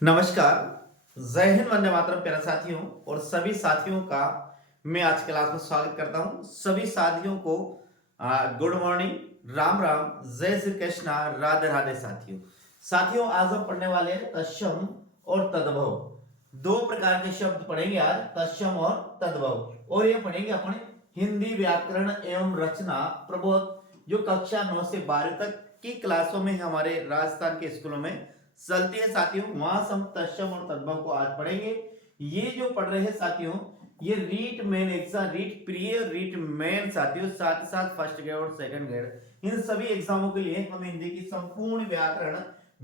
नमस्कार। जय हिंद, वंदे मातरम प्यारे साथियों और सभी साथियों का मैं आज क्लास में स्वागत करता हूं। सभी साथियों को गुड मॉर्निंग, राम राम, जय श्री कृष्णा, राधे राधे। साथियों आज हम पढ़ने वाले हैं तत्सम और तद्भव। दो प्रकार के शब्द पढ़ेंगे आज, तत्सम और तद्भव, और ये पढ़ेंगे अपने हिंदी व्याकरण एवं रचना प्रबोध, जो कक्षा 9 से 12 तक की क्लासों में हमारे राजस्थान के स्कूलों में चलती है साथियों। वहां से हम तत्सम और तद्भव को आज पढ़ेंगे। ये जो पढ़ रहे हैं साथियों, ये REET main exam, REET pre, REET main साथियों, साथ ही साथ फर्स्ट ग्रेड और सेकंड ग्रेड, इन सभी एग्जामों के लिए हम हिंदी की संपूर्ण व्याकरण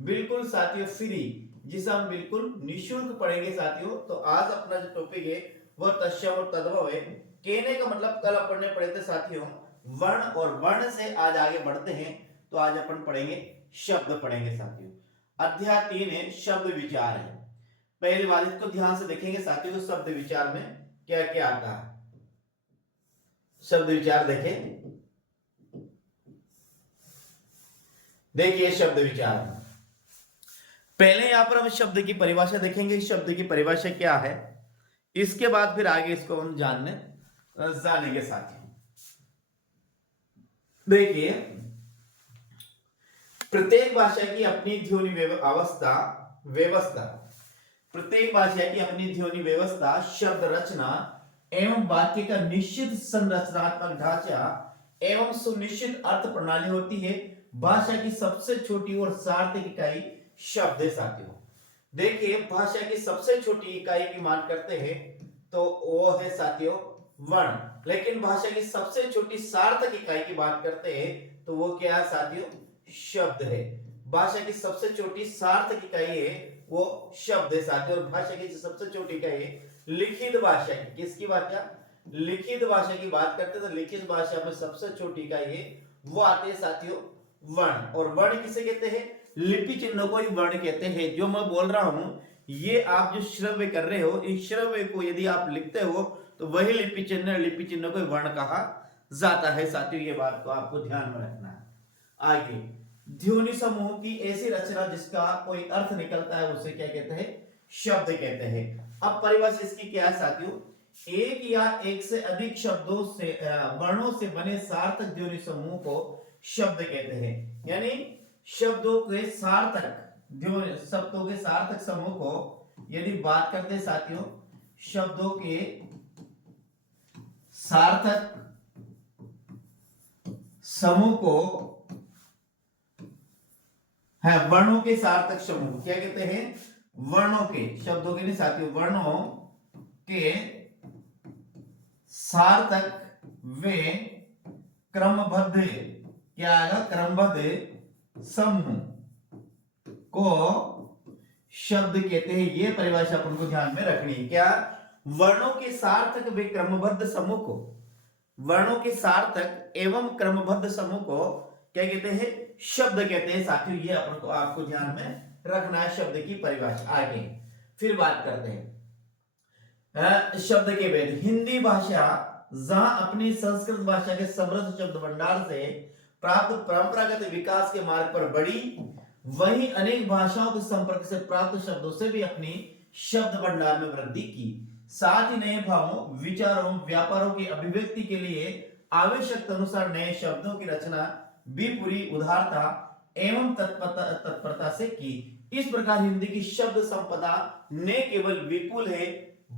बिल्कुल साथियों फ्री, जिसे हम बिल्कुल निःशुल्क पढ़ेंगे साथियों। तो आज अपना जो टॉपिक है वह तत्सम और तद्भव है। कहने का मतलब कल अपन ने पढ़े थे साथियों वर्ण, और वर्ण से आज आगे बढ़ते हैं। तो आज अपन पढ़ेंगे शब्द पढ़ेंगे साथियों। अध्याय 3 है शब्द विचार है। पहली बात इसको ध्यान से देखेंगे साथियों, तो शब्द विचार में क्या क्या आता है। शब्द विचार देखें, देखिए शब्द विचार पहले यहां पर हम शब्द की परिभाषा देखेंगे। शब्द की परिभाषा क्या है, इसके बाद फिर आगे इसको हम जानेंगे साथियों। देखिए, प्रत्येक भाषा की अपनी ध्वनि अवस्था व्यवस्था, प्रत्येक भाषा की अपनी ध्वनि व्यवस्था, शब्द रचना एवं वाक्य का निश्चित संरचनात्मक ढांचा एवं सुनिश्चित अर्थ प्रणाली होती है। भाषा की सबसे छोटी और सार्थक इकाई शब्द है साथियों। देखिए, भाषा की सबसे छोटी इकाई की मान करते हैं तो वो है साथियों वर्ण, लेकिन भाषा की सबसे छोटी सार्थक इकाई की बात करते हैं तो वो क्या है साथियों, शब्द है। भाषा की सबसे छोटी सार्थक इकाई है वो शब्द है साथियों। और भाषा की सबसे छोटी इकाई है लिखित भाषा की। किसकी भाषा, लिखित भाषा की बात करते हैं तो लिखित भाषा में सबसे छोटी इकाई है वो आती है साथियों वर्ण। और वर्ण किसे कहते हैं, लिपि चिन्ह को ही वर्ण कहते हैं। जो मैं बोल रहा हूं ये आप जो श्रव्य कर रहे हो, इस श्रव्य को यदि आप लिखते हो तो वही लिपि चिन्ह, लिपि चिन्ह को वर्ण कहा जाता है साथियों। ये बात को आपको ध्यान में रखना है। आगे, ध्वनि समूह की ऐसी रचना जिसका कोई अर्थ निकलता है उसे क्या कहते हैं, शब्द कहते हैं। अब परिभाषा इसकी क्या है साथियों, एक या एक से अधिक शब्दों से वर्णों से बने सार्थक ध्वनि समूह को शब्द कहते हैं। यानी शब्दों के सार्थक शब्दों के सार्थक समूह को यदि बात करते हैं साथियों, शब्दों के सार्थक समूह को है, वर्णों के सार्थक समूह क्या कहते हैं, वर्णों के, शब्दों के नहीं साथियों, वर्णों के सार्थक वे क्रमबद्ध, क्या आएगा, क्रमबद्ध समूह को शब्द कहते हैं। ये परिभाषा अपन को ध्यान में रखनी है। क्या, वर्णों के सार्थक वे क्रमबद्ध समूह को, वर्णों के सार्थक एवं क्रमबद्ध समूह को क्या कहते हैं, शब्द कहते हैं साथियों। ये अपन को आपको ध्यान में रखना है शब्द की परिभाषा। आगे फिर बात करते हैं शब्द के भेद। हिंदी भाषा जहां अपनी संस्कृत भाषा के समृद्ध शब्द भंडार से प्राप्त परंपरागत विकास के मार्ग पर बढ़ी, वहीं अनेक भाषाओं के संपर्क से प्राप्त शब्दों से भी अपनी शब्द भंडार में वृद्धि की। साथ ही नए भावों, विचारों, व्यापारों की अभिव्यक्ति के लिए आवश्यकता अनुसार नए शब्दों की रचना भी पूरी उदारता एवं तत्परता से की। इस प्रकार हिंदी की शब्द संपदा न केवल विपुल है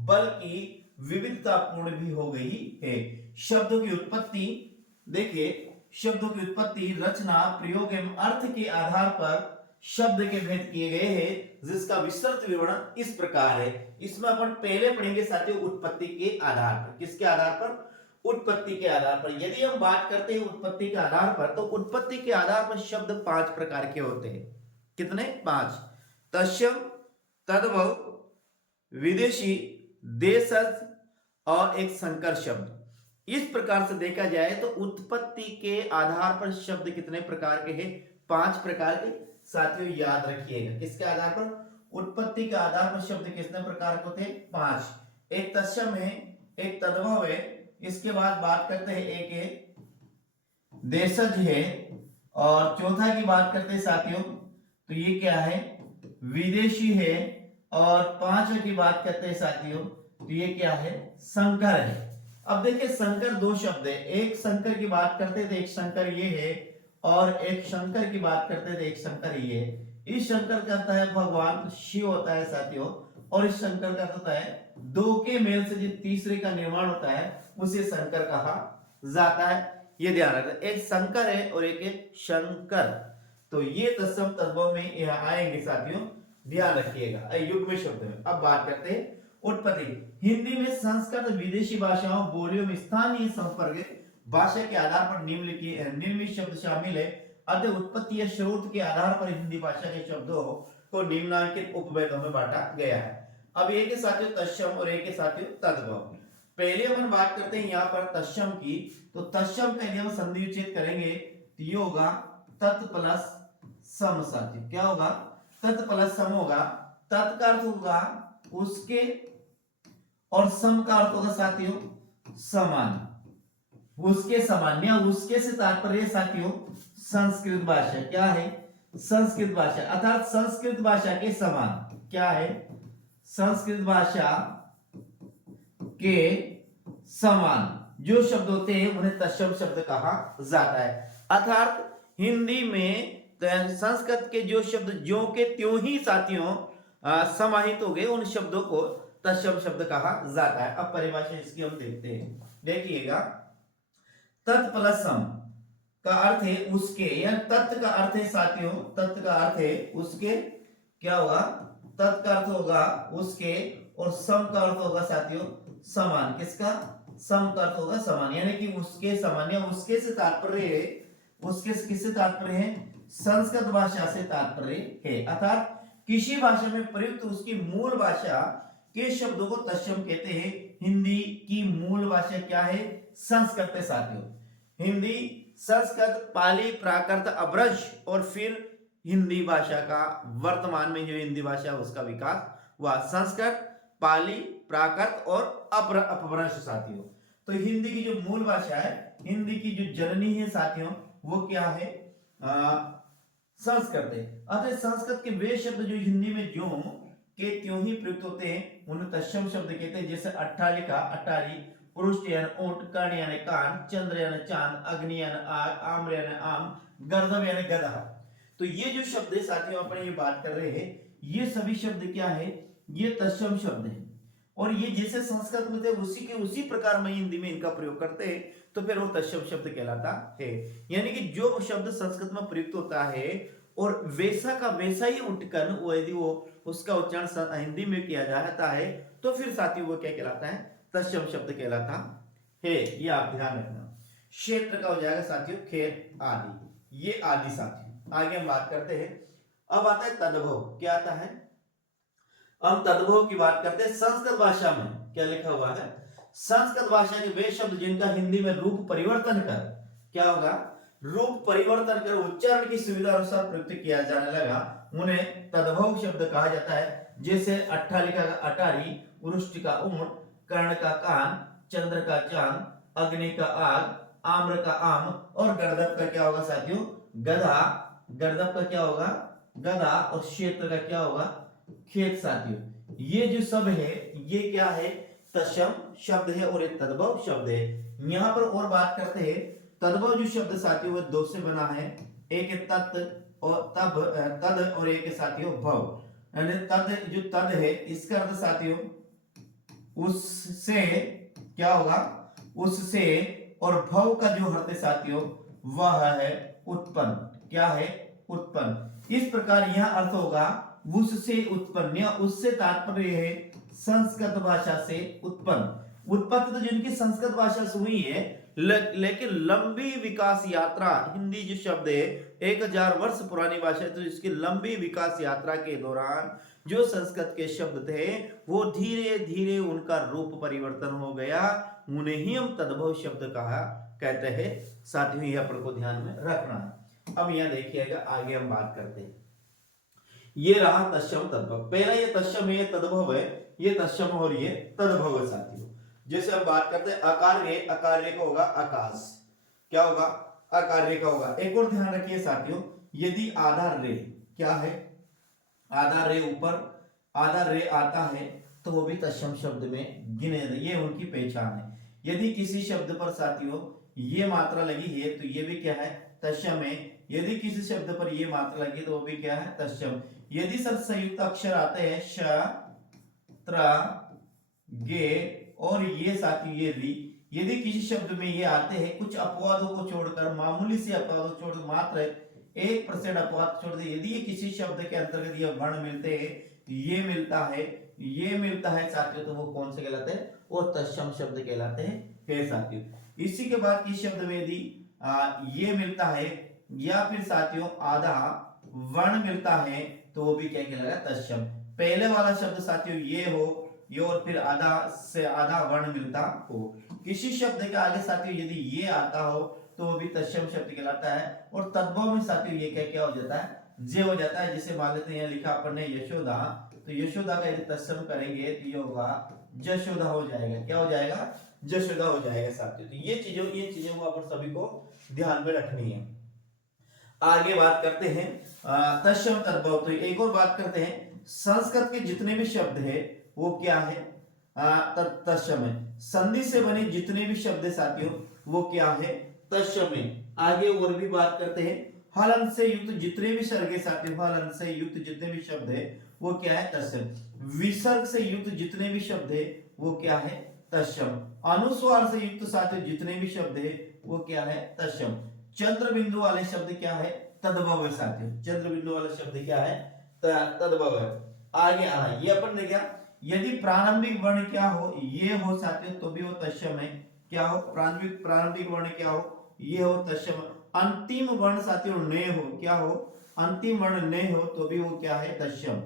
बल्कि विविधतापूर्ण भी हो गई है। शब्दों की उत्पत्ति, देखिए शब्दों की उत्पत्ति, रचना, प्रयोग एवं अर्थ के आधार पर शब्द के भेद किए गए हैं, जिसका विस्तृत विवरण इस प्रकार है। इसमें अपन पहले पढ़ेंगे साथियों उत्पत्ति के आधार पर। किसके आधार पर, उत्पत्ति के आधार पर। यदि हम बात करते हैं उत्पत्ति के आधार पर, तो उत्पत्ति के आधार पर शब्द 5 प्रकार के होते हैं। कितने, 5। तत्सम, तद्भव, विदेशी, देशज और एक संकर शब्द। इस प्रकार से देखा जाए तो उत्पत्ति के आधार पर शब्द कितने प्रकार के हैं, 5 प्रकार के। साथियों याद रखिएगा, किसके आधार पर, उत्पत्ति के आधार पर शब्द कितने प्रकार के होते हैं, 5। एक तत्सम है, एक तद्भव है, इसके बाद बात करते हैं एक है देशज है, और चौथा की बात करते हैं साथियों तो ये क्या है, विदेशी है, और पांचवे की बात करते हैं साथियों, तो ये क्या है, संकर है। अब देखिए संकर दो शब्द है, एक संकर की बात करते थे, एक संकर ये है, और एक शंकर की बात करते थे, एक शंकर ये है। इस शंकर का अर्थ है भगवान शिव होता है साथियों, और इस शंकर का अर्थ होता है दो के मेल से जो तीसरे का निर्माण होता है उसे शंकर कहा जाता है। ये ध्यान रखना, एक शंकर है और एक शंकर, तो ये तत्सम तद्भव में यहाँ आएंगे साथियों, ध्यान रखिएगा युग्म शब्द में। अब बात करते हैं उत्पत्ति। हिंदी में संस्कृत विदेशी भाषाओं बोलियों में स्थानीय संपर्क भाषा के आधार पर निम्नलिखित शब्द शामिल है। अतः उत्पत्ति या स्रोत के आधार पर हिंदी भाषा के शब्दों को निम्नलिखित उपभेदों में बांटा गया है। अब एक के साथियों तत्सम और एक के साथियों तद्भव। पहले हम बात करते हैं यहाँ पर तत्सम की, तो तत्सम के लिए हम संधि विच्छेद करेंगे, तो ये होगा तत् प्लस सम साथियों। क्या होगा, तत् प्लस सम होगा। तत् का अर्थ होगा उसके, और सम का अर्थ होगा साथियों समान, उसके समान, या उसके से तात्पर्य साथियों संस्कृत भाषा। क्या है, संस्कृत भाषा, अर्थात संस्कृत भाषा के समान। क्या है, संस्कृत भाषा के समान जो शब्द होते हैं उन्हें तत्सम शब्द कहा जाता है। अर्थात हिंदी में संस्कृत के जो शब्द ज्यों के त्यों ही साथियों समाहित हो गए, उन शब्दों को तत्सम शब्द कहा जाता है। अब परिभाषा इसकी हम देखते हैं, देखिएगा। तत् प्लस सम का अर्थ है उसके, या तत् का अर्थ है साथियों, तत् का अर्थ है उसके, क्या होगा, तत् का अर्थ होगा उसके, और सम का अर्थ होगा साथियों समान। किसका, सम का अर्थ होगा समान, यानी कि उसके समान, या उसके से तात्पर्य है, उसके से किससे तात्पर्य है, संस्कृत भाषा से तात्पर्य है। अर्थात किसी भाषा में प्रयुक्त उसकी मूल भाषा के शब्दों को तत्सम कहते हैं। हिंदी की मूल भाषा क्या है, संस्कृत है साथियों। हिंदी, संस्कृत, पाली, प्राकृत, अब्रज, और फिर हिंदी भाषा का वर्तमान में जो हिंदी भाषा है उसका विकास हुआ। संस्कृत, पाली, प्राकृत और अपभ्रंश साथियों। तो हिंदी की जो मूल भाषा है, हिंदी की जो जननी है साथियों, वो क्या है, संस्कृत है। अतः संस्कृत के वे शब्द जो हिंदी में ज्यों के त्यों ही प्रयुक्त होते हैं उन्हें तत्सम शब्द कहते हैं। जैसे अट्टालिका अटारी, पुरुष यानी ऊंट, कर्ण यानी कान, चंद्र यानी चांद, अग्नि यानी आग, आम्र यानी आम, गर्दभ यानी गधा। तो ये जो शब्द है साथियों अपन ये बात कर रहे हैं, ये सभी शब्द क्या है, ये तत्सम शब्द है। और ये जैसे संस्कृत में थे उसी प्रकार में हिंदी में इनका प्रयोग करते हैं, तो फिर वो तत्सम शब्द कहलाता है। यानी कि जो शब्द संस्कृत में प्रयुक्त होता है और वैसा का वैसा ही उठकर यदि वो उसका उच्चारण हिंदी में किया जाता है, तो फिर साथियों वो क्या कहलाता है, तत्सम शब्द कहलाता है। ये आप ध्यान रखना। क्षेत्र का हो जाएगा साथियों खेत आदि, ये आदि साथियों। आगे हम बात करते हैं। अब आता है तद्भव। क्या आता है, हम तद्भव की बात करते हैं। संस्कृत भाषा में क्या लिखा हुआ है, संस्कृत भाषा के वे शब्द जिनका हिंदी में रूप परिवर्तन कर, क्या होगा, रूप परिवर्तन कर उच्चारण की सुविधा अनुसार प्रयुक्त किया जाने लगा, उन्हें तद्भव शब्द कहा जाता है। जैसे अट्टालिका का अटारी, वृष्टि का ऊंट, कर्ण का कान, चंद्र का चांद, अग्नि का आग, आम्र का आम, और गर्दभ का क्या होगा साथियों, गधा। गर्दभ का क्या होगा, गधा, और क्षेत्र का क्या होगा, खेत साथियों। ये जो सब है ये क्या है, तत्सम शब्द है और एक तद्भव शब्द है। यहां पर और बात करते हैं। तद्भव जो शब्द साथियों वो दो से बना है, एक तत् और तद, और एक साथियों भव। यानी तद जो तद है इसका अर्थ साथियों उससे, क्या होगा, उससे, और भव का जो अर्थ है साथियों वह है उत्पन्न। क्या है, उत्पन्न। इस प्रकार यह अर्थ होगा उससे उत्पन्न, या उससे तात्पर्य है संस्कृत भाषा से उत्पन्न। उत्पत्ति तो जिनकी संस्कृत भाषा से हुई है, लेकिन लंबी विकास यात्रा, हिंदी जो शब्द है 1000 वर्ष पुरानी भाषा है, तो इसकी लंबी विकास यात्रा के दौरान जो संस्कृत के शब्द थे वो धीरे धीरे उनका रूप परिवर्तन हो गया, उन्हें ही हम तद्भव शब्द कहा कहते हैं। साथियों ये अपन को ध्यान में रखना है। अब यहां देखिएगा, आगे हम बात करते हैं। ये रहा तत्सम तद्भव। पहला ये तत्सम है, ये तद्भव है, ये तत्सम और ये तद्भव है साथियों। जैसे हम बात करते हैं अकार्य, अकार्य का होगा आकाश, क्या होगा, अकार्य का होगा। एक और ध्यान रखिए साथियों, यदि आधार रे, क्या है, आधार रे ऊपर, आधा रे आता है तो वो भी तत्सम शब्द में गिने, ये उनकी पहचान है। यदि किसी शब्द पर साथियों ये मात्रा लगी है तो ये भी क्या है, तत्सम है। यदि किसी शब्द पर ये मात्रा लगी तो वो भी क्या है, तत्सम। यदि सब संयुक्त अक्षर आते हैं श, त्र, गे और ये साथियों ये री, यदि किसी शब्द में ये आते हैं कुछ अपवादों को छोड़कर, मामूली से अपवादों को छोड़ मात्र 1% अपवाद छोड़ दे, यदि ये किसी शब्द के अंतर्गत ये वर्ण मिलते हैं, ये मिलता है, ये मिलता है साथियों, तो वो कौन से कहलाते हैं, वो तत्सम शब्द कहलाते हैं साथियों। इसी के बाद किस शब्द में यदि ये मिलता है या फिर साथियों आधा वर्ण मिलता है तो वो भी क्या कहलाएगा, तत्सम। पहले वाला शब्द साथियों ये हो, ये और फिर आधा से आधा वर्ण मिलता हो। किसी शब्द के आगे साथियों यदि ये आता हो तो वो भी तत्सम शब्द कहलाता है। और तद्भव में साथियों ये क्या क्या हो जाता है, जे हो जाता है। जैसे मान लेते हैं यहाँ लिखा अपन ने यशोदा, तो यशोदा का यदि तत्सम करेंगे तो ये होगा जशोदा हो जाएगा। क्या हो जाएगा, जशोदा हो जाएगा साथियों। तो ये चीजों को अपन सभी को ध्यान में रखनी है। आगे बात करते हैं तत्सम तद्भव। तो एक और बात करते हैं, संस्कृत के जितने भी शब्द है वो क्या है, तत्सम है। संधि से बने जितने भी शब्द है साथियों वो क्या है, तत्सम है। आगे और भी बात करते हैं, हलन से युक्त जितने भी सर्ग है साथियों, हलन से युक्त जितने भी शब्द है वो क्या है, तत्सम। विसर्ग से युक्त जितने भी शब्द है वो क्या है, तत्सम। अनुस्वार से युक्त साथियों जितने भी शब्द है वो क्या है, तत्सम। चंद्र बिंदु वाले शब्द क्या है, तद्भव है साथियों। चंद्र बिंदु वाला शब्द क्या है, तद्भव है। आगे ये अपन ने क्या, यदि प्रारंभिक वर्ण क्या हो, ये हो साथियों तो भी वो तत्सम है। क्या हो, प्रारंभिक वर्ण क्या हो, ये हो, तत्सम। अंतिम वर्ण साथियों ने हो, क्या हो, अंतिम वर्ण ने हो तो भी वो क्या है, तत्सम।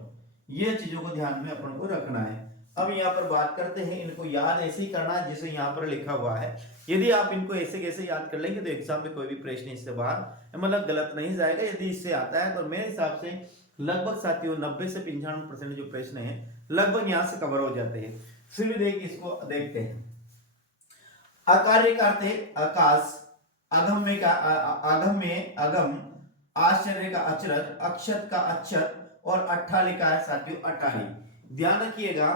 ये चीजों को ध्यान में अपन को रखना है। अब यहाँ पर बात करते हैं, इनको याद ऐसे ही करना है जैसे यहाँ पर लिखा हुआ है। यदि आप इनको ऐसे कैसे याद कर लेंगे तो एग्जाम में कोई भी प्रश्न इससे बाहर मतलब गलत नहीं जाएगा। यदि इससे आता है तो मेरे हिसाब से लगभग साथियों 90 से 95% जो प्रश्न है लगभग यहाँ से कवर हो जाते हैं। फिर भी इसको देखते हैं। अकार्य का अर्थ है आकाश, अगम्य का अगम्य अगम, आश्चर्य का अचरज, अक्षत का अक्षत और अट्ठालिका है साथियों अटारी। ध्यान रखिएगा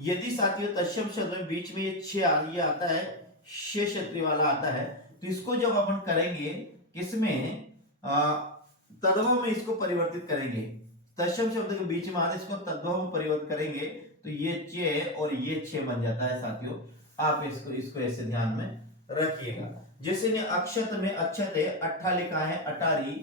यदि साथियों तत्सम शब्द में बीच में ये छे आता है, शे क्षत्रिय वाला आता है, तो इसको जब अपन करेंगे किसमें, तद्भव में इसको परिवर्तित करेंगे। तत्सम शब्द के बीच में आते इसको तद्भव में परिवर्तित करेंगे तो ये चे और ये छे बन जाता है साथियों। आप इसको ऐसे ध्यान में रखिएगा। जैसे ने अक्षत में अक्षत है, अट्ठालिका है अटारी,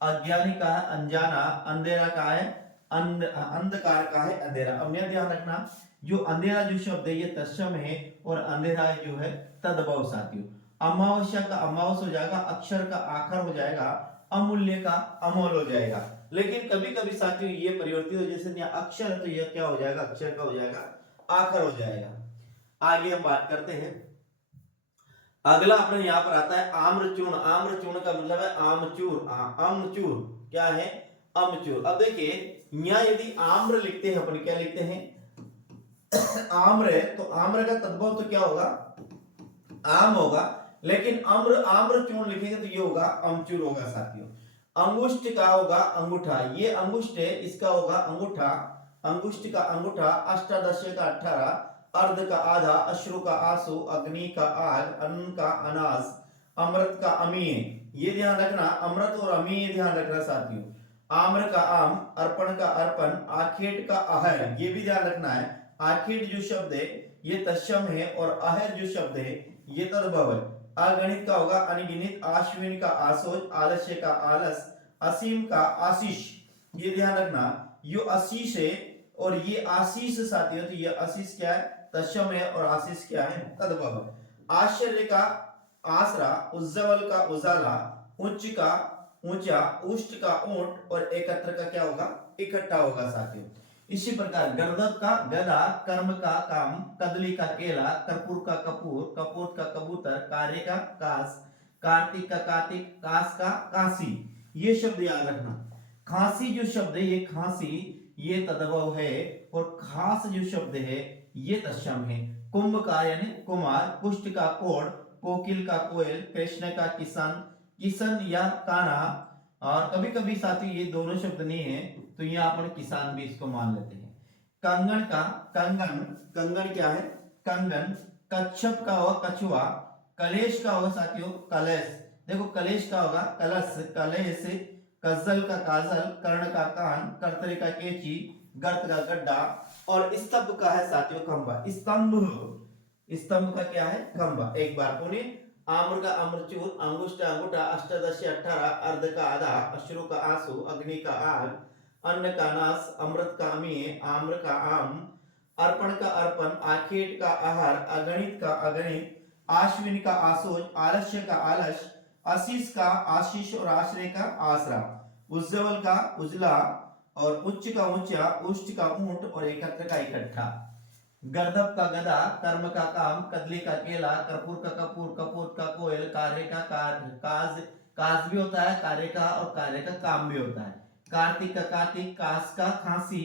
अज्ञानी का है अनजाना, अंधेरा का है अंधकार का है अंधेरा। अब यह ध्यान रखना जो अंधेरा जो शब्द है ये तत्सम है और अंधेरा जो है तद्भव साथियों। अमावस्या का अमावस हो जाएगा, अक्षर का आखर हो जाएगा, अमूल्य का अमोल हो जाएगा। लेकिन कभी कभी साथियों ये परिवर्तित हो, जैसे यहाँ अक्षर है तो यह क्या हो जाएगा, अक्षर का हो जाएगा आखर हो जाएगा। आगे हम बात करते हैं। अगला अपने यहाँ पर आता है आम्रचूर्ण। आम्रचूर्ण का मतलब है आमचूर, आमचूर क्या है, अमचूर। अब देखिए यहाँ यदि आम्र लिखते हैं अपन, क्या लिखते हैं आम्र है तो आम्र का तद्भव तो क्या होगा, आम होगा। लेकिन आम्र चूर्ण लिखेंगे तो ये होगा अमचूर होगा साथियों। अंगुष्ठ का होगा अंगूठा, ये अंगुष्ठ है इसका होगा अंगूठा, अंगुष्ठ का अंगूठा। अष्टादश का 18, अर्ध का आधा, अश्रु का आंसू, अग्नि का आग, अन्न का अनाज, अमृत का अमीय। ये ध्यान रखना, अमृत और अमीय ध्यान रखना साथियों। आम्र का आम, अर्पण का अर्पण, आखेट का आहर, ये भी ध्यान रखना है। आखेट जो शब्द है ये तत्सम है और आहर जो शब्द है ये तद्भव है। अगणित का होगा अनगिनित, आश्विन का आसोज, आलस्य का आलस, असीम का आशीष। ये ध्यान रखना यो आशीष है और ये आशीष साथियों, तो ये आशीष क्या है, तत्सम है और आशीष क्या है, तद्भव। आश्चर्य का आसरा, उज्जवल का उजाला, उच्च का ऊंचा, उष्ट का ऊंट और एकत्र का क्या होगा, इकट्ठा होगा साथियों। इसी प्रकार गर्दभ का गदा, कर्म का काम, कदली का केला, कर्पूर का कपूर, कपूर का कबूतर, कार्य का कास, कार्तिक का कार्तिक, कास का काशी। ये शब्द याद रखना। खांसी जो शब्द है ये खांसी ये तद्भव है और खास जो शब्द है ये तत्सम है। कुंभ का यानी कुमार, कुष्ठ का कोढ़, कोकिल का कोयल, कृष्ण का किसान, किशन या काना। और कभी कभी साथी ये दोनों शब्द नहीं है तो यहाँ अपन किसान भी इसको मान लेते हैं। कंगन का कंगन, कंगन क्या है कंगन, कच्छप का होगा कछुआ, कलेश का होगा साथियों कलश, देखो कलेश का होगा कलश कलेश, कज्जल का काजल, कर्ण का कान, कर्तरी का केची, गर्त का गड्ढा, और स्तंभ का है साथियों खंबा। स्तंभ, स्तंभ का क्या है खंबा। एक बार पुनः, आम्र का अम्रचूर, अंगुष्ठ अंगूठा, अष्टदश 18, अर्ध का आधा, अश्रु का आंसू, अग्नि का आग, अन्न का नाश, अमृत का अमीय, आम्र का आम, अर्पण का अर्पण, आखेट का आहार, अगणित का अगणित, आश्विन का आशोज, आलस्य का आलस, आशीष का आशीष और आश्रय का आसरा, उज्जवल का उजला और उच्च का ऊंचा, उष्ट का ऊंट और एकत्र का इकट्ठा। गर्दभ का गदा, कर्म का काम, कदली का केला, कर्पूर का कपूर, कपूर का कोयल, कार्य का काज, काज भी होता है कार्य का और कार्य का काम भी होता है। कार्तिक का कार्तिक, कास का खांसी,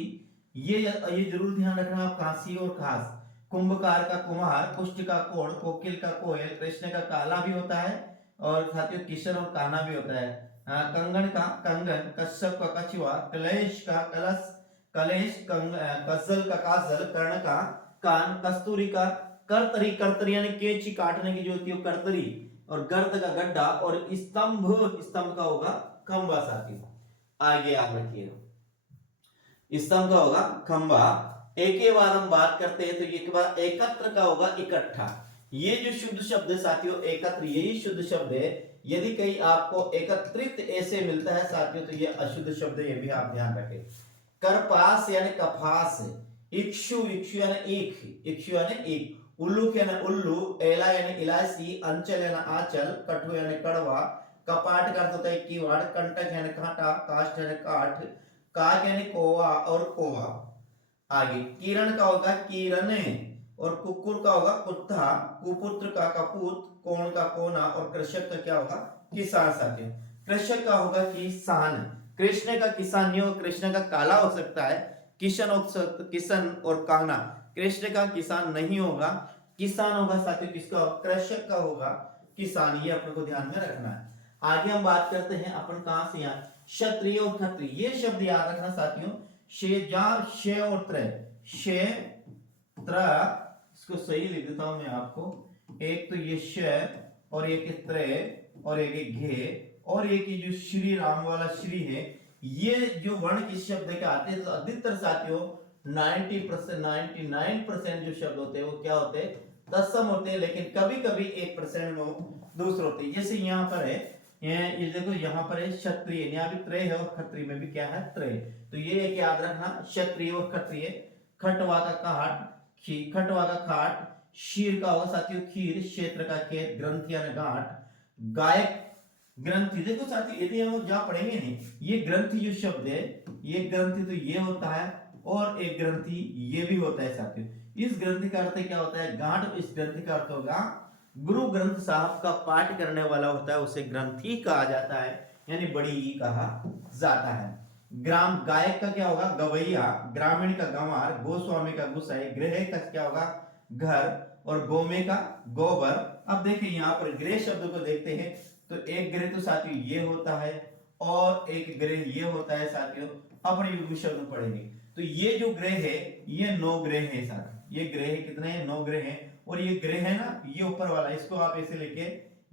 ये जरूर ध्यान रखना आप, खांसी और खास। कुंभकार का कुम्हार, कुष्ठ का कोड़, कोकिल का कोयल, कृष्ण का काला भी होता है और साथियों किशन और काना भी होता है। कंगन का कंगन, कश्यप का कछुआ, कलेश का कलश, कलेश, कज्जल का काजल, कर्ण का कान, कस्तूरी का कर्तरी, कर्तरी यानी केची काटने की जो होती है कर्तरी, और गर्त का गड्ढा, और स्तंभ, स्तंभ का होगा खंबा साथियों। आगे आप रखिए, स्तंभ का होगा खंबा। एक ही बार हम बात करते हैं तो एक बार एकत्र का होगा इकट्ठा। ये जो शुद्ध शब्द है साथियों एकत्र, यही शुद्ध शब्द है। यदि कहीं आपको एकत्रित ऐसे मिलता है साथियों तो ये अशुद्ध शब्द है, ये भी आप ध्यान रखें। करपास यानी कपास, इक्षु, इक्षु यानी ईख, इक्षु यानी ईख, उल्लूक यानी उल्लू, एला यानी इलायची, अंचल यानी आंचल, कठु यानी कड़वा, कपाट का अर्थ होता है कीवाड़, कंटक यानी कांटा, काष्ठ यानी काठ, काक यानी कोवा और कोवा। आगे किरण का होगा किरण, और कुकुर का होगा कुत्ता, कुपुत्र का कपूत, कोण का कोना, और कृषक का क्या होगा किसान साथियों। कृषक का होगा किसान, कृष्ण का किसान नहीं होगा, कृष्ण का काला हो सकता है, किशन हो सकता, किशन और काना, कृष्ण का किसान नहीं होगा, किसान होगा साथियों किसका, कृषक का होगा किसान, ये अपन को ध्यान में रखना है। आगे हम बात करते हैं अपन कहां से, यहाँ क्षत्रिय और खत्रिय, ये शब्द याद रखना साथियों, शे और त्रय, शे त्र, इसको सही लिख देता हूं मैं आपको, एक तो ये श और एक त्रय और एक घे, और एक जो श्री राम वाला श्री है, ये जो वर्ण किस शब्द के आते हैं तो अधिकतर साथियों 90% 99% जो शब्द होते हैं वो क्या होते हैं तत्सम होते हैं, लेकिन कभी कभी 1% वो दूसरे होते हैं। जैसे यहाँ पर है, ये देखो यहाँ पर है क्षत्रिय, यहाँ भी त्रय है और खत्रिय में भी क्या है त्रय, तो ये एक याद रखना क्षत्रिय और खत्रिय। खटवा का काट, खटवा का खाट, शीर का होगा साथियों खीर, क्षेत्र का खेत, ग्रंथि यानी गांठ, गायक ग्रंथि, देखो साथियों यदि हम लोग जहां पढ़ेंगे नहीं, ये ग्रंथि जो शब्द है, ये ग्रंथि तो ये होता है और एक ग्रंथि ये भी होता है साथियों। इस ग्रंथि का अर्थ क्या होता है गांठ, इस ग्रंथि का अर्थ होगा गुरु ग्रंथ साहब का पाठ करने वाला होता है, उसे ग्रंथि कहा जाता है, यानी बड़ी ई कहा जाता है। ग्राम, गायक का क्या होगा गवैया, ग्रामीण का गंवार, गोस्वामी का गुसाई, गृह का क्या होगा घर, और गोमे का गोबर। अब देखिए यहाँ पर गृह शब्द को देखते हैं तो एक गृह तो साथियों ये होता है और एक गृह ये होता है साथियों। अपने युग्म शब्द पढ़ेंगे तो ये जो ग्रह है ये 9 ग्रह है साथियों, ये ग्रह कितने हैं 9 ग्रह हैं, और ये ग्रह है ना ये ऊपर वाला, इसको आप ऐसे लेके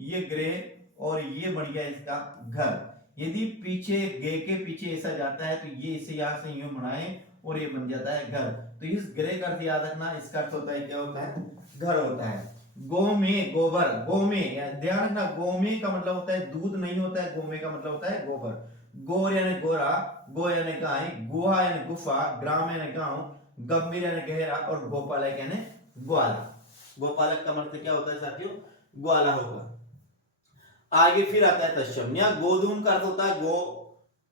ये ग्रह और ये बन गया इसका घर। यदि पीछे गे के पीछे ऐसा जाता है तो ये इसे यहां से यूं बनाए और ये बन जाता है घर। तो इस ग्रह का अर्थ याद रखना, इसका अर्थ होता है क्या होता है घर होता है। गोमे गोबर, गोमे ध्यान रखना गोमे का मतलब होता है दूध नहीं होता है, गोमे का मतलब होता है गोबर। गोर यानी गोरा, गो यानी गाय, गुहा यानी गुफा, ग्राम यानी गांव, गंभीर यानी गहरा, और गोपालक यानी ग्वाला। गोपालक का मतलब क्या होता है साथियों ग्वाला होगा। आगे फिर आता है तत्सम, यहाँ गोधूम का अर्थ होता है गो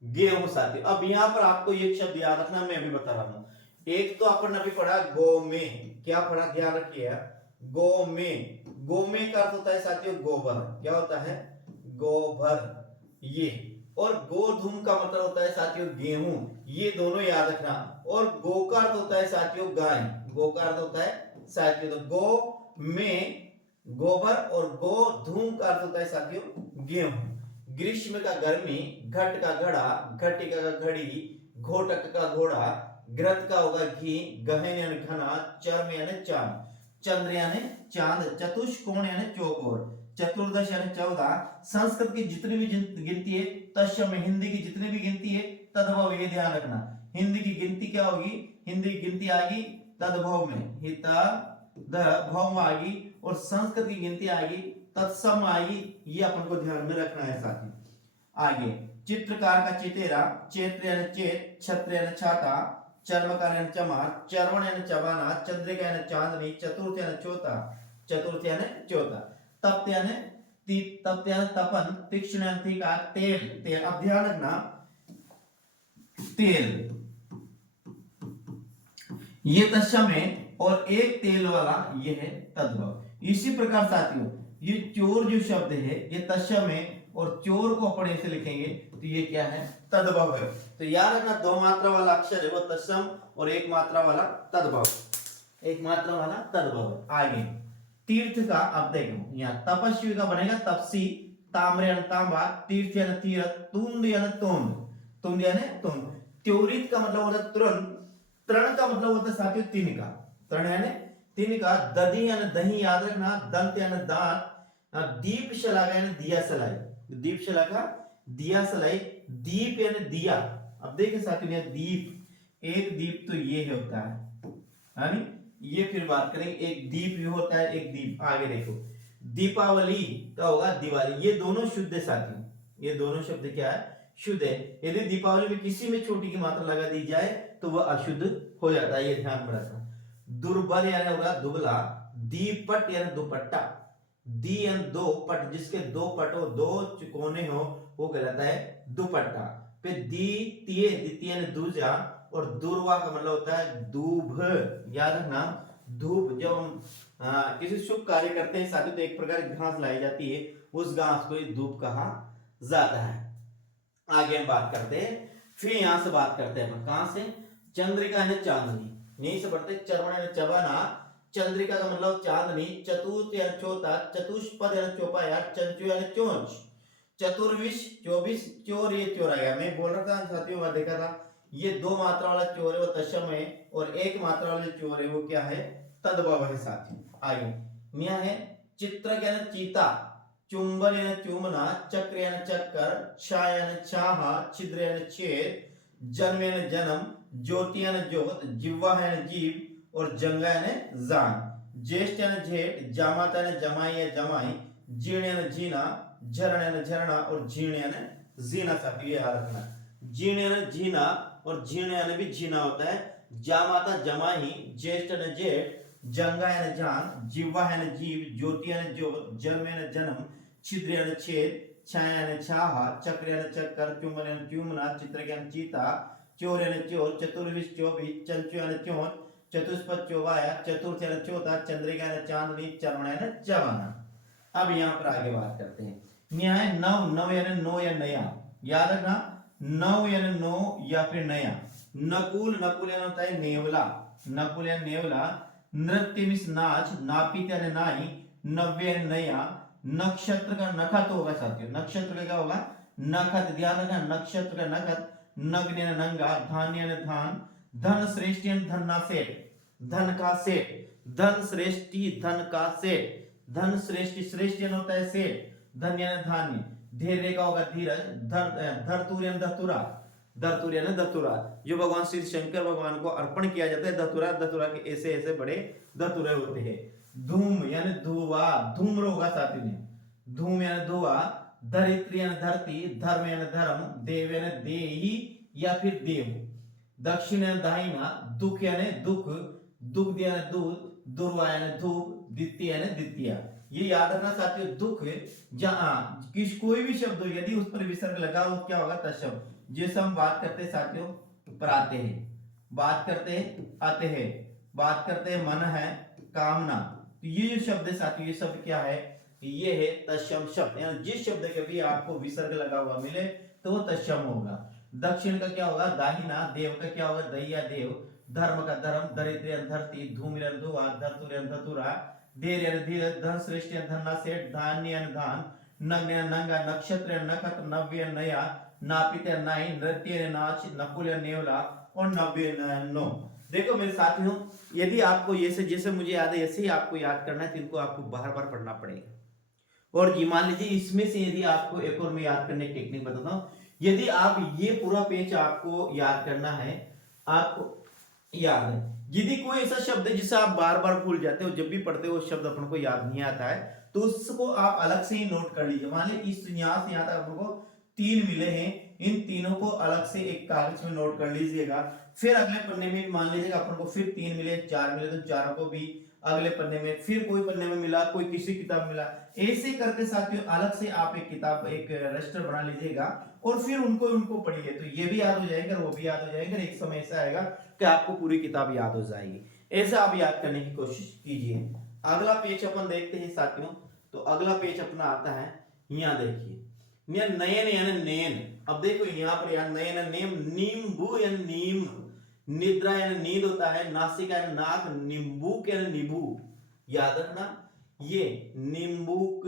गेहूं साथियों। अब यहाँ पर आपको एक शब्द याद रखना, मैं अभी बता रहा हूं। एक तो अपन अभी पढ़ा गो में, क्या पढ़ा ध्यान रखिए, गो में, गो में का अर्थ होता है साथियों गोबर, क्या होता है गोबर ये, और गोधूम का मतलब होता है साथियों गेहूं, ये दोनों याद रखना। और गो का अर्थ होता है साथियों गाय, गो का अर्थ होता है साथियों, तो गो में गोबर और गोधूम का अर्थ होता है साथियों गेहूं। ग्रीष्म का गर्मी, घट का घड़ा, घटिका का घड़ी, घोटक का घोड़ा, घृत का होगा घी, गहन यानी घना, चर्म यानी चांद, चंद्र यानी चांद, चतुष्कोण यानी चौकोर, चतुर्दश यानी 14। संस्कृत की जितनी भी गिनती है तस्य में हिंदी की जितनी भी गिनती है तद्भव, ये ध्यान रखना। हिंदी की गिनती क्या होगी, हिंदी की गिनती आएगी तद्भव में, हिता द भव में आएगी, और संस्कृत की गिनती आएगी तत्सम आएगी, ये अपन को ध्यान में रखना है साथी। आगे चित्रकार का चितेरा, चैत्र यानी चेत, छत्र यानी छाता, चर्मकार यानी चमार, चर्वण यानी चबाना, चंद्रिका यानी चांदनी, चतुर्थ यानी चौथा, चतुर्थ यानी चौथा, तप्त यानी तप्त यानी तपन, तीक्ष्ण यानी तीखा, तेल तेल, अब ध्यान रखना तेल ये तत्सम है, और एक तेल वाला ये है तद्भव। इसी प्रकार साथियों ये चोर जो शब्द है ये तत्सम है, और चोर को अपन ऐसे लिखेंगे तो ये क्या है, तद्भव है। तो याद रखना 2 मात्रा वाला अक्षर है वो तत्सम, और 1 मात्रा वाला तद्भव, 1 मात्रा वाला तद्भव। आगे तीर्थ का, अब देखो यहाँ तपस्वी का बनेगा तपसी, ताम्र यानी तांबा, तीर्थ यानी तीर्थ, तुंड यानी तुंड, तुंड यानी तुंड, त्योरित का मतलब होता है तुरंत, तृण का मतलब होता है साथियों तिनका, तृण यानी तिनका, दधी यानी दही, याद रखना, दंत यानी दांत, दीप शलाका यानी दिया सलाई, दीप शलाका दिया सलाई, दीप यानी दिया। अब देखें साथियों यहाँ दीप, एक दीप तो ये होता है ये, फिर बात करेंगे एक दीप भी होता है, एक दीप। आगे देखो दीपावली का होगा दिवाली, ये दोनों शुद्ध है साथियों, ये दोनों शब्द क्या है, शुद्ध है। यदि दीपावली में किसी में छोटी की मात्रा लगा दी जाए तो वह अशुद्ध हो जाता है, ये ध्यान में रखना। दुर्बल यानी होगा दुबला, दीपट यानी दुपट्टा, दी यानी 2 पट, जिसके 2 पट हो, 2 कोने हो, वो कहलाता है दुपट्टा। फिर द्वितीय, द्वितीय यानी दूजा, और दूर्वा का मतलब होता है दूब, याद रखना धूप। जब हम किसी शुभ कार्य करते हैं साथियों तो एक प्रकार की घास लाई जाती है, उस घास को धूप कहा जाता है। आगे हम बात करते हैं, फिर यहां से बात करते हैं अपन कहां से, चंद्रिका यानी चांदनी, यहीं से बढ़ते चर्वण यानी चबाना, चंद्रिका का मतलब चांदनी, चतुर्थ यानी चौथा, चतुष्पद यानी चौपाया, चंचु यानी चोंच, चतुर्विश 24, चोर ये चोर आएगा। मैं बोल रहा था साथियों वहां देखा था, ये 2 मात्रा वाला चोर है वो तत्सम है, और 1 मात्रा वाला चोर है वो क्या है, तद्भव है साथियों। आगे यहाँ है चित्र यानी चीता, चुंबन यानी चूमना, चक्र यानी चक्कर, छा यानी छाहा, छिद्र यानी छेद, जन्म यानी जन्म, ज्योति यानी ज्योत, जिह्वा यानी जीव, और जंगा यानी जान, ज्येष्ठ यानी जेठ, जामाता यानी जमाई या जमाई, जीर्ण यानी जीना, झरण यानी झरना, और जीर्ण यानी जीना साथियों याद रखना। जीर्ण यानी जीना, और जीर्ण यानी भी जीना होता है। जामाता जमाई, ज्येष्ठ यानी जेठ, जंगा यानी जान, जिह्वा यानी जीव, ज्योति यानी ज्योत, जन्म यानी जन्म, छिद्र यानी छेद, छाया यानी छाहा, चक्र यानी चक्कर, चुंबन यानी चूमना, चित्र यानी चीता, चोर यानी चोर, चतुर्विश 24, चंचु यानी चोंच, चतुष्पद चौबाया, चतुर्थ यानी चौथा, चंद्रिका यानी चांदनी, चरण यानी चबाना। अब यहाँ पर आगे बात करते हैं, न्याय नव, नव यानी नो या नया, याद रखना नव यानी नो या फिर नया। नकुल, नकुल यानी होता है नेवला, नकुल यानी नेवला। नृत्य मीन्स नाच, नापित यानी नाई, नव्य यानी नया। नक्षत्र का नखत होगा साथियों, नक्षत्र का क्या होगा, नखत, ध्यान रखना नक्षत्र का नखत। नग्न यानी नंगा, धान्य यानी धान, धन श्रेष्ठ यानी धन ना सेठ, धन का सेठ, धन श्रेष्ठी धन का सेठ, धन श्रेष्ठी, श्रेष्ठ यानी होता है सेठ, धन यानी धान्य, धैर्य का होगा धीरज, धरतुर यानी धतुरा, धतुर यानी धतुरा, जो भगवान श्री शंकर भगवान को अर्पण किया जाता है धतुरा, धतुरा के ऐसे ऐसे बड़े धतुरे होते हैं। धूम यानी धुआं, धूम्र होगा साथी में, धूम यानी धुआं। धरित्री यानी धरती, धर्म यानी धर्म, देव यानी देही या फिर देव। दक्षिण यानी दाहिना, दुख यानी दुख, दुग्ध यानी दूध, दुर्वा यानी धूप, द्वितीय यानी द्वितीय। ये याद रखना साथियों, दुख जहां किस कोई भी शब्द हो यदि उस पर विसर्ग लगा हो क्या होगा, तत्सम। जैसे हम बात करते हैं साथियों पर आते हैं, बात करते हैं आते हैं, बात करते हैं मन है कामना, तो ये जो शब्द है साथियों ये शब्द क्या है, ये है तत्सम शब्द। यानी जिस शब्द के भी आपको विसर्ग लगा हुआ मिले तो वो तत्सम होगा। दक्षिण का क्या होगा दाहिना, देव का क्या होगा दैया देव, धर्म का धर्म, दरिद्र धरती, धूम धुआ, धरतुर धतुरा, देर यानी धीरज, धन श्रेष्ठ धन्ना सेठ, धान्य धान, नग्न नंगा, नक्षत्र नखत, नव्य नया, नापित या नाई, नृत्य या नाच, नकुल या नेवला और नव्य या नो। देखो मेरे साथियों, यदि आपको जैसे जैसे मुझे याद है ऐसे ही आपको याद करना है, तो इनको आपको बार बार पढ़ना पड़ेगा। और ये मान लीजिए इसमें से यदि आपको एक और मैं याद करने की टेक्निक बताता हूँ, यदि आप ये पूरा पेज आपको याद करना है, आपको याद है यदि कोई ऐसा शब्द है जिसे आप बार बार भूल जाते हो, जब भी पढ़ते हो वो शब्द अपन को याद नहीं आता है, तो उसको आप अलग से ही नोट कर लीजिए। मान लीजिए इस यहाँ से यहाँ तक अपन को 3 मिले हैं, इन तीनों को अलग से एक कागज में नोट कर लीजिएगा। फिर अगले पन्ने में मान लीजिएगा अपन को फिर 3 मिले, 4 मिले, तो चारों को भी अगले पन्ने में, फिर कोई पन्ने में मिला, कोई किसी किताब मिला, ऐसे करके साथियों अलग से आप एक किताब, एक रजिस्टर बना लीजिएगा और फिर उनको उनको पढ़िए, तो ये भी याद हो जाएगा, वो भी याद हो जाएगा। एक समय ऐसा आएगा कि आपको पूरी किताब याद हो जाएगी। ऐसा आप याद करने की कोशिश कीजिए। अगला पेज अपन देखते हैं साथियों, तो अगला पेज अपना आता है, यहाँ देखिए, यहाँ नयन यानी नैन। अब देखो यहाँ पर यार नयन नेम, नींबू यानी नीम, निद्रा यानी नींद होता है, नासिका यानी नाक, नींबू यानी नींबू। याद रखना, ये नींबूक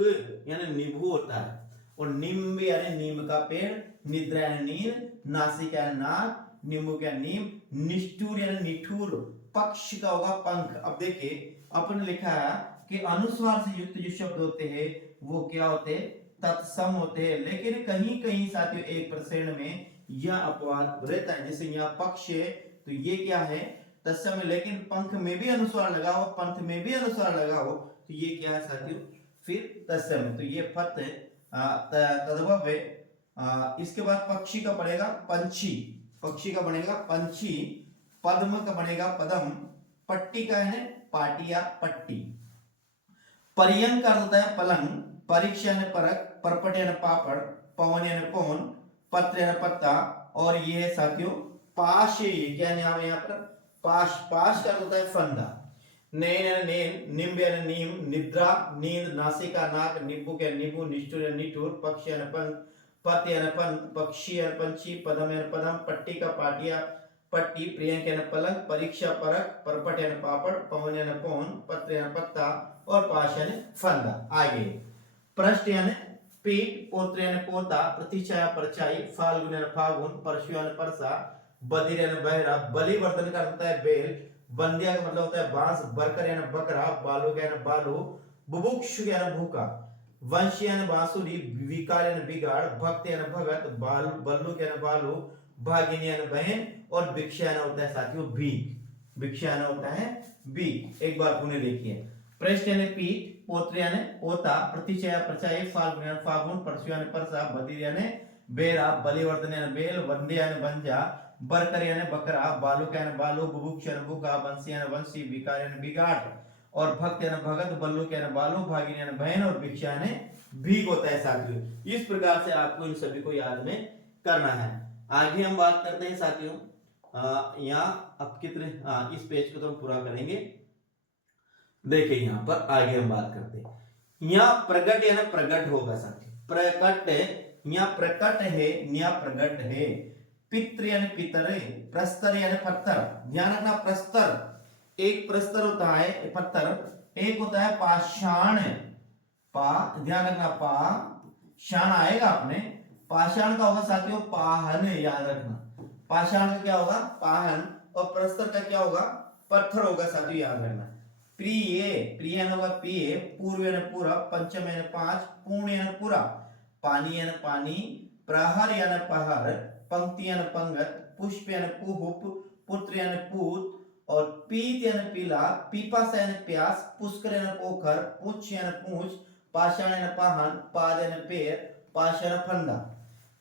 यानी नींबू होता है, और नींब यानी नीम का पेड़, निद्रा यानी नींद, नासिका यानी नाक, नींबू का नीम, निष्ठुर यानी निठुर, पक्ष का होगा पंख। अब देखिए अपन ने लिखा है कि अनुस्वार से युक्त जो शब्द होते हैं वो क्या होते हैं, तत्सम होते हैं, लेकिन कहीं कहीं साथियों एक प्रश्न में यह अपवाद रहता है। जैसे यहाँ पक्ष है तो ये क्या है, तत्सम है, लेकिन पंख में भी अनुस्वार लगा हो, पंथ में भी अनुस्वार लगा हो, तो ये क्या है साथियों, फिर तत्सम है। तो ये फत तद्भव है। इसके बाद पक्षी का बनेगा पंछी, पक्षी का बनेगा पंछी, पद्म का बनेगा पदम, पट्टी का है पाटी या पट्टी, पर्यंक का होता है पलंग, परीक्षा यानी परख, परपट यानी पापड़, पवन यानी पवन, पत्र यानी पत्ता, और ये है साथियों पाश। क्या नाम है यहाँ पर, पाश, पाश का होता है फंदा, नैन यानी नैन, निम्ब यानी नीम, निद्रा नींद, नासिका नाक, नींबू क्या नींबू, निष्ठुर यानी निठुर, पक्ष यानी पंख, पत यानी पंख, पक्षी यानी पंछी, पदम यानी पदम, पट्टी का पाटिया पट्टी, प्रियंक यानी पलंग, परीक्षा परख, परपट यानी पापड़, पवन यानी पवन, पत्र यानी पत्ता, और पाश यानी फंदा। आगे पृष्ठ यानी पीठ, पोत्र यानी पोता, प्रतीक्षा परछाई, फाल्गुन यानी फागुन, परशु यानी परसा, बधिर यानी बहरा, बलिवर्धन का होता है बेल, बंदिया का मतलब होता है बांस, बरकर यानी बकरा, बालू यानी बालू, बुभुक्षु यानी भूखा, वंश यानी बांसुरी, विकार यानी बिगाड़, भक्त यानी भगत, बाल बल्लू यानी बालू, भागिनी यानी बहन, और भिक्षा यानी होता है साथियों भीख, भिक्षा यानी होता है भीख। एक बार पुनः देखिए, पृष्ठ यानी पीठ, पोत्र यानी पोता, प्रतीक्षा परछाई, फाल्गुन यानी फागुन, परशु यानी परसा, बधिर यानी बेरा, बलिवर्धन यानी बेल, वंदे यानी बंजा, बरकर यानी बकरा, बालुक यानी बालू, बुभुक्ष यानी भूखा, वंशी यानी वंशी, विकार यानी बिगाड़, और भक्त यानी भगत, बल्लू यानी बालू, भागिनी यानी बहन, और भिक्षा यानी भीख होता है साथियों। इस प्रकार से आपको इन सभी को याद में करना है। आगे हम बात करते हैं साथियों, यहाँ अब कितने, इस पेज को तो हम पूरा करेंगे। देखिए यहाँ पर आगे हम बात करते हैं, यहाँ प्रगट यानी प्रगट होगा साथी, प्रकट, यहाँ प्रकट है, यहाँ प्रगट है, पितृ यानी पितर है, प्रस्तर यानी पत्थर। ध्यान रखना, प्रस्तर एक प्रस्तर होता है पत्थर, एक होता है पाषाण, ध्यान रखना पाषाण आएगा अपने, पाषाण का होगा साथियों पाहन, याद रखना पाषाण का क्या होगा पाहन, और प्रस्तर का क्या होगा पत्थर होगा साथियों, याद रखना। प्रिय, प्रिय होगा पिय, पूर्व यानी पूरा, पंचम यानी 5, पूर्ण यानी पूरा, पानी यानी पानी, प्रहर यानी पहर, पंक्ति यानी पंगत, पुष्प यानी पुष्प, पुत्र यानी पूत, और पीत यानी पीला, पीपासा यानी प्यास, पुष्कर यानी पोखर, पुच्छ यानी पूंछ, पाषाण यानी पाहन, पाद यानी पैर, पाश यानी फंदा।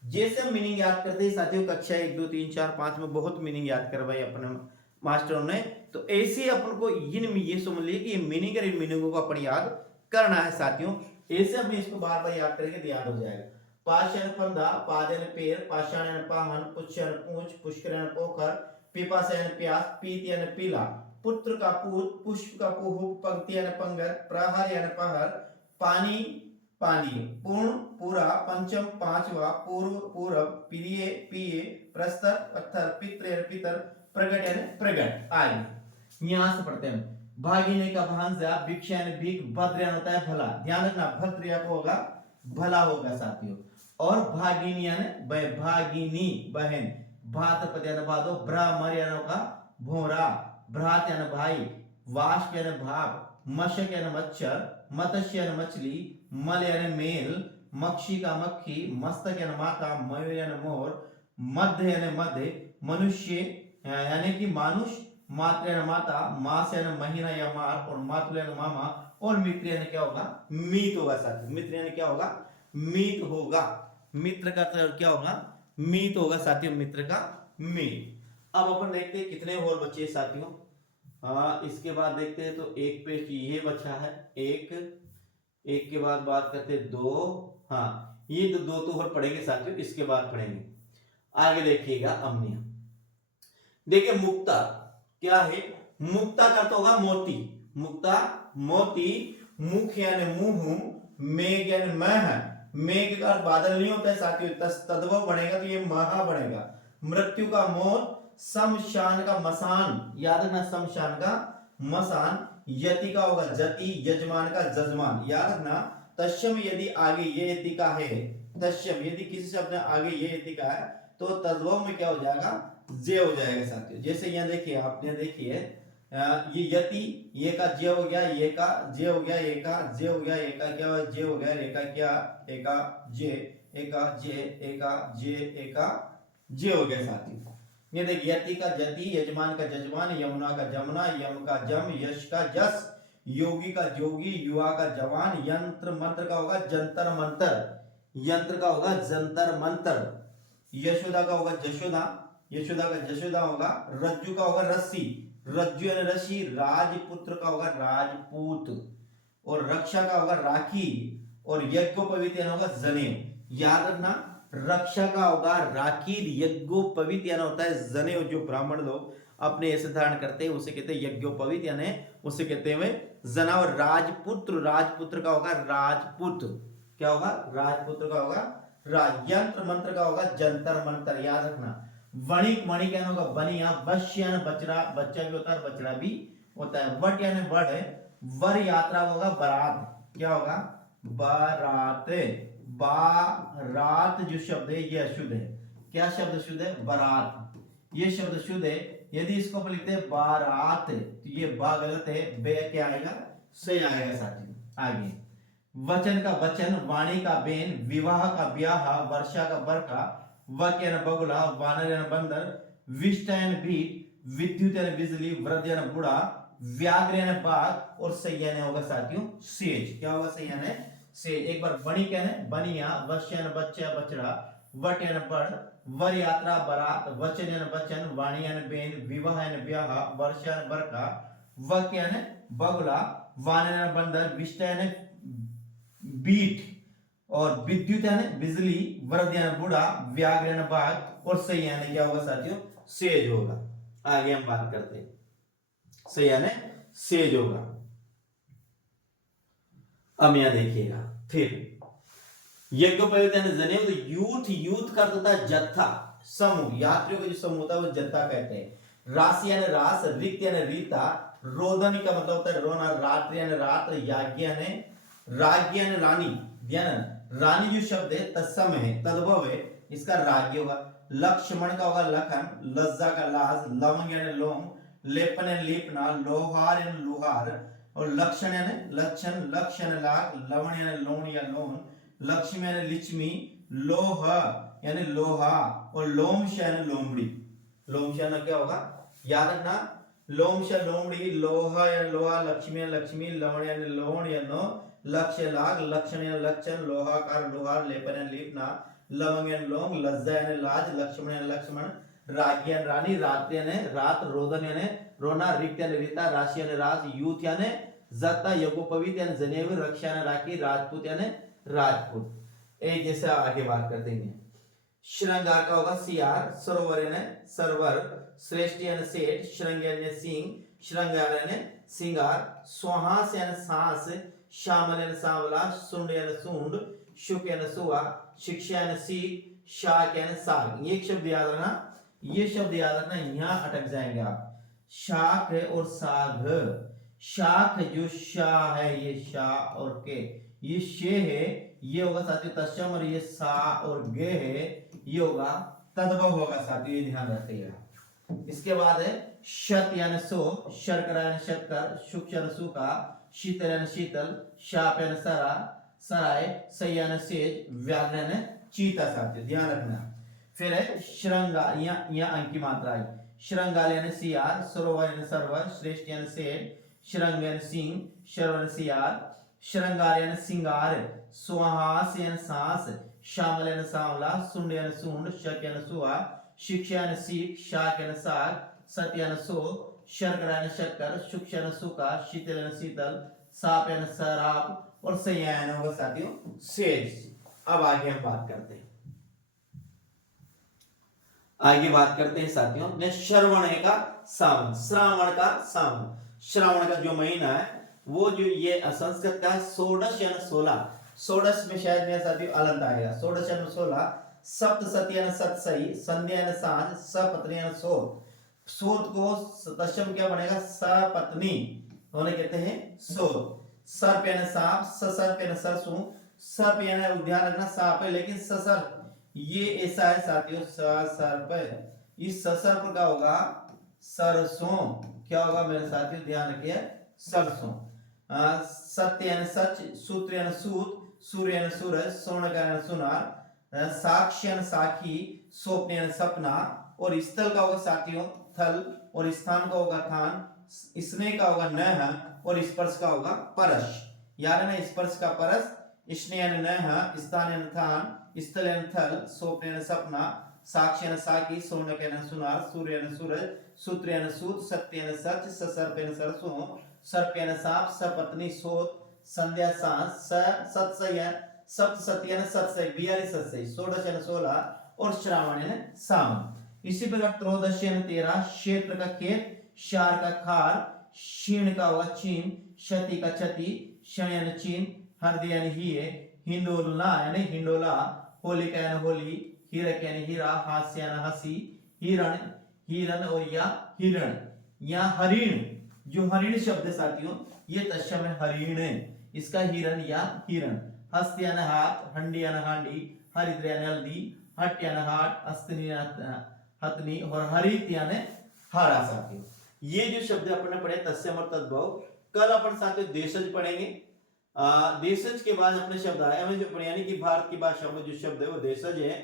जैसे हम मीनिंग याद करते हैं साथियों, कक्षा 1 2 3 4 5 में बहुत मीनिंग याद करवाई अपने मास्टरों ने, तो ऐसे अपन को इन ये समझ लिए कि मीनिंग और इन मीनिंगों को अपन याद करना है साथियों। ऐसे हम इसको बार बार याद करेंगे तो याद हो जाएगा। पाश यानी फंदा, पाद यानी पैर, पाषाण यानी पाहन, पुच्छ यानी पूंछ, पुष्कर यानी पोखर, पीपासा यानी प्यास, पीत यानी पीला, पुत्र का पूत, पुष्प का पुहुप, पंक्ति यानी पंगत, प्रहर यानी पहर, पानी पानी, पूर्ण पूरा, पंचम पांचवा, पूर्व पूरब, प्रिय पिए, प्रस्तर पत्थर, पित्र यानी पितर, प्रगट यानी प्रगट। आगे यहां से पढ़ते हैं, भागिने का भांजा, भिक्षा यानी भीख, भद्र यानी होता है भला। ध्यान रखना भद्र या को होगा भला होगा साथियों, और भागिनी यानी भागिनी बहन, भाद्रपद यानी भादो, ब्राह्मण यानी का भोरा, भ्रात यानी भाई, वाष्प यानी भाप, मशक यानी मच्छर, मत्स्य यानी मछली, मल यानी मेल, मक्षी का मक्खी, मस्तक यानी माता, मयूर यानी मोर, मध्य यानी मध्य, मनुष्य यानी कि मानुष, मात्र यानी माता, मास यानी महीना या मार, और मातुल यानी मामा, और मित्र यानी क्या होगा, मीत होगा साथी। मित्र यानी क्या होगा, मीत होगा। मित्र का क्या होगा, मीत होगा साथियों, मित्र का मीत। अब अपन देखते हैं कितने और बचे साथियों। इसके बाद देखते हैं तो एक पे ये बचा है, एक एक के बाद बात करते हैं दो। हाँ, ये दो तो और पढ़ेंगे साथियों, इसके बाद पढ़ेंगे। आगे देखिएगा अम्निया। देखिए मुक्ता क्या है, मुक्ता का तो होगा मोती, मुक्ता मोती, मुख यानी मुंह, मेघ यानी मह, मेघ का बादल नहीं होता है साथियों, तद्भव बनेगा तो ये महा बनेगा। मृत्यु का मौत, शमशान का मसान, याद रखना शमशान का मसान, यति का होगा जति, यजमान का जजमान, याद रखना। तस्यम यदि आगे ये यति का है, तस्यम यदि किसी शब्द में आगे ये यति का है तो तद्भव में क्या हो जाएगा, जे हो जाएगा साथियों। जैसे यहाँ देखिए, आपने देखिए ये यति, ये का जे हो गया, ये का जे हो गया, ये का जे हो गया, ये का क्या जे हो गया, ये का क्या, एक का जे, एक का जे, एक का जे, एक का जे हो गया साथियों। ये देखिए यति का जति, यजमान का जजमान, यमुना का जमुना, यम का जम, यश का जस, योगी का जोगी, युवा का जवान, यंत्र मंत्र का होगा जंतर मंतर, यंत्र का होगा जंतर मंतर, यशोदा का होगा जशोदा, यशोदा का जशोदा होगा, रज्जु का होगा रस्सी, रज्जु यानी रस्सी, राजपुत्र का होगा राजपूत, और रक्षा का होगा राखी, और यज्ञोपवीत यानी होगा जनेऊ। याद रखना, रक्षा का होगा राखी, यज्ञोपवीत यानी होता है जनेऊ, जो ब्राह्मण लोग अपने ऐसे धारण करते हैं उसे कहते हैं यज्ञोपवीत, यानी उसे कहते हैं जना। और राजपुत्र, राजपुत्र का होगा राजपुत, क्या होगा, राजपुत्र का होगा राज। यंत्र मंत्र का होगा जंतर मंतर, याद रखना। वणिक, वणिक यानी होगा बनिया, वश्य यानी बचड़ा, बच्चा भी होता है बचड़ा भी होता है, वट यानी बड़ है, वर यात्रा होगा बारात, क्या होगा, बारात। बारात जो शब्द है ये अशुद्ध है, क्या शब्द शुद्ध है, बारात, ये शब्द शुद्ध है। यदि इसको अपन लिखते हैं बारात तो ये बा गलत है, बे क्या आएगा, से आएगा साथियों। आगे वचन का वचन, वाणी का बेन, विवाह का ब्याह, वर्षा का बरखा, वक यानी बगुला, वानर यानी बंदर, विष्ट यानी बीट, विद्युत यानी बिजली, वृद्ध यानी बूढ़ा, व्याघ्र यानी बाघ, और सही यानी होगा साथियों सेज, क्या होगा सही यानी सेज। एक बार वणिक यानी बनिया, वश्य यानी बच्चा बछड़ा, वट यानी बड़, वर यात्रा बारात, वचन यानी वचन, वाणी यानी बेन, विवाह यानी ब्याह, वर्षा यानी बरखा, वक यानी बगुला, वानर यानी बंदर, विष्ट यानी बीट, और विद्युत यानी बिजली, वृद्ध यानी बूढ़ा, व्याघ्र यानी बाघ, और सही यानी क्या होगा साथियों, सेज होगा। आगे हम बात करते हैं, सही यानी सेज होगा। अब यहां देखिएगा फिर यज्ञोपवीत यानी जनेऊ, तो यूथ, यूथ का होता है जत्था, समूह, यात्रियों का जो समूह होता है वो जत्था कहते हैं। राशि यानी रास, रिक्त यानी रीता, रोदनी का मतलब होता है रोना, रात्रि यानी रात्र, याज्ञ यानी राज्य यानी रानी, ध्यान, रानी जो शब्द है तत्सम है, तद्भव है, इसका राज्य होगा। लक्ष्मण का होगा लखन, लज्जा का लाज, लवंग यानी लौंग, लेपन यानी लेपना, लोहार यानी लोहार, और लक्षण यानी लक्षण, लक्ष यानी लाख, लवण यानी लोण या लोन, लक्ष्मी यानी लिच्छमी, लोह यानी लोहा, और लोमश यानी लोमड़ी। लोमश यानी क्या होगा, याद रखना, लोमश लोमड़ी, लोहा यानी लोहा, लक्ष्मी यानी लक्ष्मी, लवण यानी लोण या नो, लक्ष्य लाग, लक्षण यानी लक्षण, लोहाकार लोहार, लेपन यानी लेपना, लवंग यानी लौंग, लज्जा यानी लाज, लक्ष्मण यानी लक्ष्मण, राज्य यानी रानी, रात्रि यानी रात, रोदन यानी रोना, रिक्त यानी रीता, राशि यानी रास, यूथ यानी जत्ता, यज्ञोपवीत यानी जनेऊ, रक्षा यानी राखी, राजपूत यानी राजपूत। एक जैसे आगे बात करते हैं। श्रृंगार का होगा सियार, सरोवर यानी सरवर, श्रेष्ठ यानी सेठ, श्रृंग यानी सिंह, श्रृंगार यानी सिंगार, सुहास यानी सांस, श्यामल यानी सांवला, सुंड यानी सूंड, शुक यानी सुआ, शिक्षा यानी सीख, शाक यानी साग। ये शब्द याद रखना, ये शब्द याद रखना, यहां अटक जाएंगे आप। शाक और साग, शाक जो शाह है, ये शाह और के, ये शे है, ये होगा साथियों तत्सम, और ये सा और गे है, ये होगा तद्भव होगा साथियों, ये ध्यान रखिएगा। इसके बाद है शत यानी सो, शर्करा यानी शक्कर, शुक यानी सूखा, शीतल यानी शीतल, शाप यानी सरा सराय, सही यानी सेज, व्याघ्र यानी चीता साथियों, ध्यान रखना। फिर है श्रृंगा, या अंक की मात्रा है। श्रृंगाल यानी सियार, सरोवर यानी सरवर, श्रेष्ठ यानी सेठ, श्रृंग यानी सिंह, शरव यानी सियार, श्रृंगार यानी सिंगार, सुहास यानी सांस, श्यामल यानी सांवला, सुंड यानी सूंड, शक यानी सुहा, शिक्षा यानी सीख, शाक यानी साग, सत्य यानी सो, शर्करा यानी शक्कर, शुक्ष यानी सूखा, शीतल यानी शीतल, साप यानी शराब, और सैया यानी होगा साथियों सेज। अब आगे हम बात करते हैं, आगे बात करते हैं साथियों ने श्रवण का सावन, श्रावण का सावन। श्रावण का जो महीना है वो जो ये संस्कृत का षोडश यानी 16, षोडश में शायद मेरे साथियों अलंत आएगा, षोडश यानी 16, सप्त सती यानी सतसई, संध्या यानी सांझ, सपत्नी यानी सोत, सोत को दशम क्या बनेगा सपत्नी होने कहते हैं सोत, सर्प यानी सांप, ससर्प यानी सरसों, सर्प यानी ध्यान रखना सांप है लेकिन ससर्प ये ऐसा है साथियों, ससर्प, इस ससर्प का होगा सरसों, क्या होगा मेरे साथियों ध्यान रखिए सरसों। सत्य यानी सच, सूत्र यानी सूत, सूर्य यानी सूरज, स्वर्ण यानी सुनार, साक्ष्य यानी साखी, स्वप्न यानी सपना, और स्थल का होगा साथियों थल, और स्थान का होगा थान, स्नेह का होगा नह, और स्पर्श का होगा परश। यार ना स्पर्श का परश, स्नेह यानी नह, स्थान यानी थान, स्थल यानी थल, स्वप्न यानी सपना, साक्ष्य यानी साकी, स्वर्ण यानी सुनार, सूर्य यानी सूरज, सूत्र यानी सूत, सत्य यानी सच, ससर्प यानी सरसों, सर्प यानी सांप, सपत्नी सोत, संध्या सांस, सत्सय सप्तसती यानी सत्सय, 42 सत्सय, षोडश यानी 16, और श्रावण यानी सावन। इसी प्रकार त्रयोदश यानी 13, क्षेत्र का खेत, शार का खार, क्षीण का होगा चीन, क्षति का क्षति, क्षण यानी चीन, हरदी यानी हिये, हिंडोला यानी हिंडोला, होलिका यानी होली, हीरक यानी हीरा, हास्य यानी हंसी, हिरण हिरण और या हिरण, या हरिण, जो हरिण शब्द है साथियों ये तत्सम है हरिण, इसका हिरण या हिरण, हस्त यानी हाथ, हंडी यानी हांडी, हरिद्र यानी हल्दी, हट यानी हाट, अस्तनी हथनी, और हरित यानी हरा साथियों। ये जो शब्द अपन ने पढ़े तत्सम और तद्भव, कल अपन साथियों देशज पढ़ेंगे। देशज के बाद अपने शब्द आए हमें जो पढ़े यानी कि भारत की भाषा में जो शब्द है वो देशज है।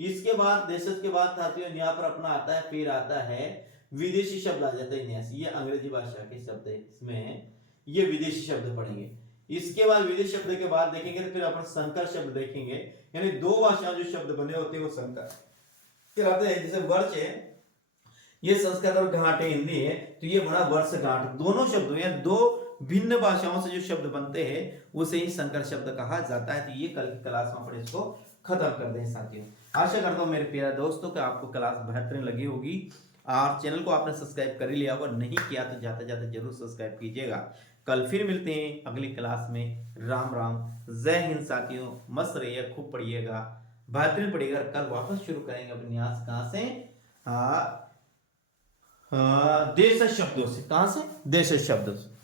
इसके बाद देशज के बाद साथियों यहाँ पर अपना आता है, फिर आता है विदेशी शब्द आ जाता है यहाँ से, ये अंग्रेजी भाषा के शब्द है, इसमें ये विदेशी शब्द पढ़ेंगे। इसके बाद विदेशी शब्द के बाद देखेंगे तो फिर अपन संकर शब्द देखेंगे, यानी दो भाषा जो शब्द बने होते हैं वो संकर कहलाते हैं। जैसे वर्ष है ये संस्कृत और घाट है हिंदी है, तो ये बना वर्ष घाट, दोनों शब्दों या दो भिन्न भाषाओं से जो शब्द बनते हैं उसे ही संकर शब्द कहा जाता है। तो ये कल की क्लास में अपन इसको खत्म कर दें साथियों। आशा करता हूँ मेरे प्यारे दोस्तों कि आपको क्लास बेहतरीन लगी होगी, और चैनल को आपने सब्सक्राइब कर लिया होगा, नहीं किया तो जाते जाते जरूर सब्सक्राइब कीजिएगा। कल फिर मिलते हैं अगली क्लास में। राम राम, जय हिंद साथियों, मस्त रहिए, खूब पढ़िएगा, बेहतरीन पढ़िएगा। कल वापस शुरू करेंगे उपन्यास कहाँ से, देश शब्दों से, कहाँ से, देश शब्दों से।